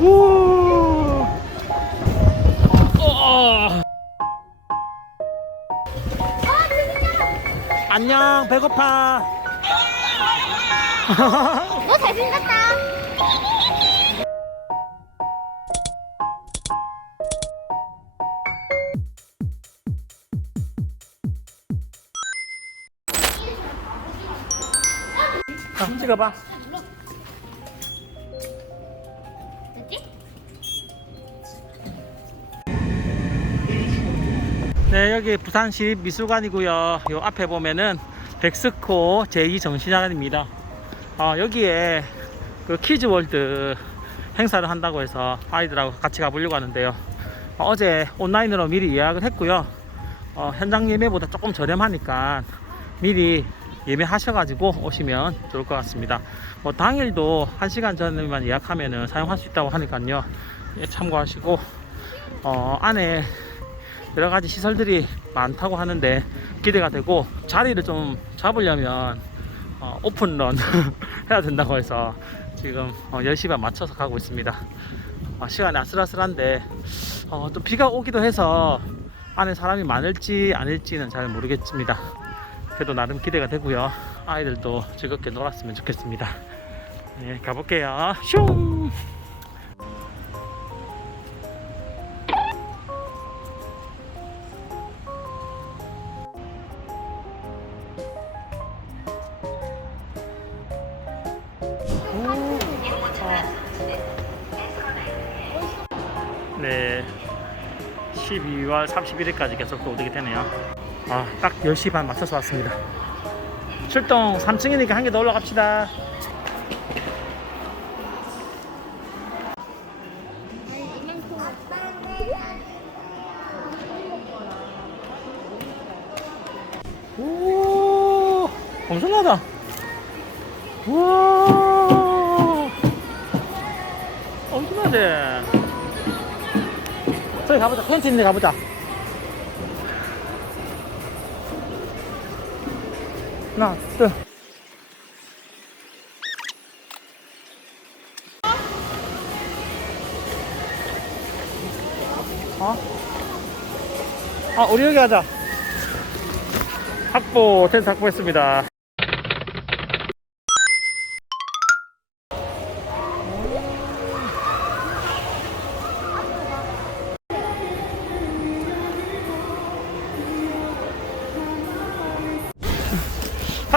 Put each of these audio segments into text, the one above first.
우. 어. 안녕 배고파 너 잘생겼다. 자, 찍어봐 네 여기 부산시 미술관이고요. 요 앞에 보면은 백스코 제2정신학원입니다. 어, 여기에 그 키즈월드 행사를 한다고 해서 아이들하고 같이 가보려고 하는데요. 어, 제 온라인으로 미리 예약을 했고요. 어, 현장 예매보다 조금 저렴하니까 미리 예매하셔가지고 오시면 좋을 것 같습니다. 뭐 당일도 1시간 전에만 예약하면 사용할 수 있다고 하니까요. 예, 참고하시고 어, 안에 여러 가지 시설들이 많다고 하는데 기대가 되고 자리를 좀 잡으려면 어, 오픈런 해야 된다고 해서 지금 어, 10시 반 맞춰서 가고 있습니다. 어, 시간이 아슬아슬한데 어, 또 비가 오기도 해서 안에 사람이 많을지 아닐지는 잘 모르겠습니다. 그래도 나름 기대가 되고요. 아이들도 즐겁게 놀았으면 좋겠습니다. 네, 가볼게요. 슝! 네. 12월 31일까지 계속 또 오게 되네요. 아, 딱 10시 반 맞춰서 왔습니다. 출동 3층이니까 한 개 더 올라갑시다. 오, 엄청나다. 우와, 엄청나지? 저기 가보자. 텐트 있는 데 가보자. 하나, 둘. 어? 아, 우리 여기 가자. 확보, 텐트 확보했습니다.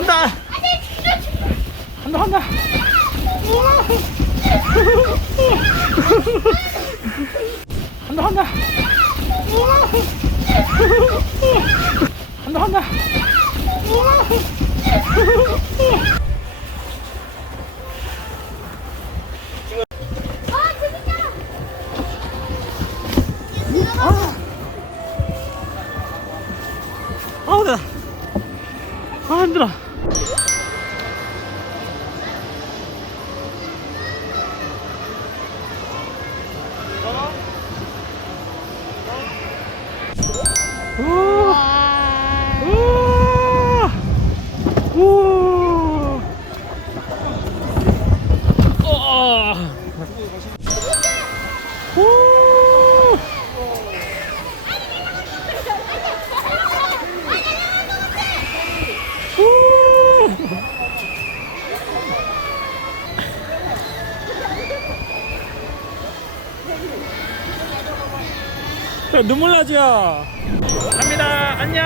간다! 간다, 간다! 간다, 간다! 간다, 간다! 아. 아! 아, 힘들어. 야, 눈물 나죠? 갑니다. 안녕.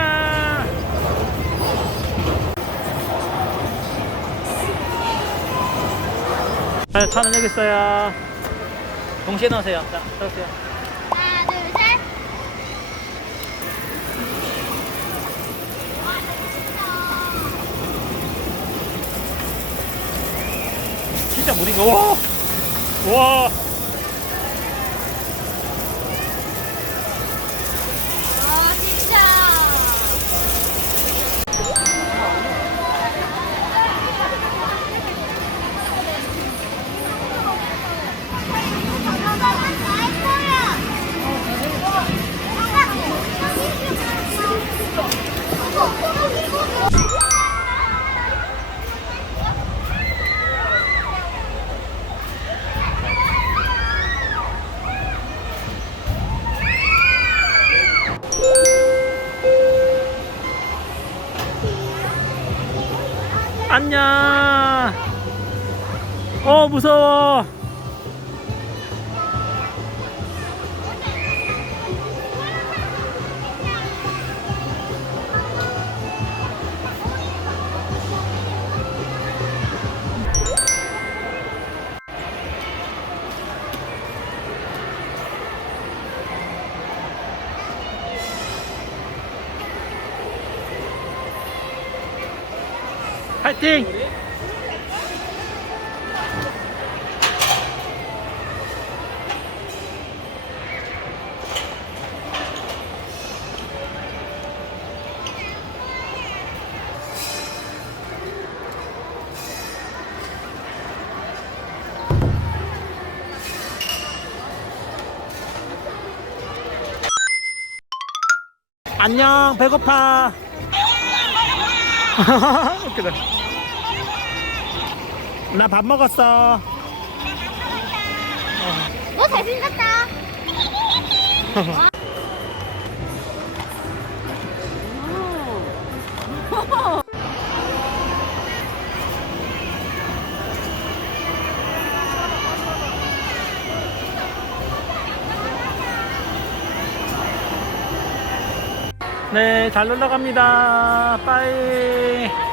자, 차는 여기 있어요. 동시에 넣으세요. 자, 셋. 진짜 물이가 와. 와. 안녕. 어, 무서워. 파이팅! 안녕 배고파 웃기다. 나 밥 먹었어. 너 잘생겼다. 네 잘 놀러 갑니다. 빠이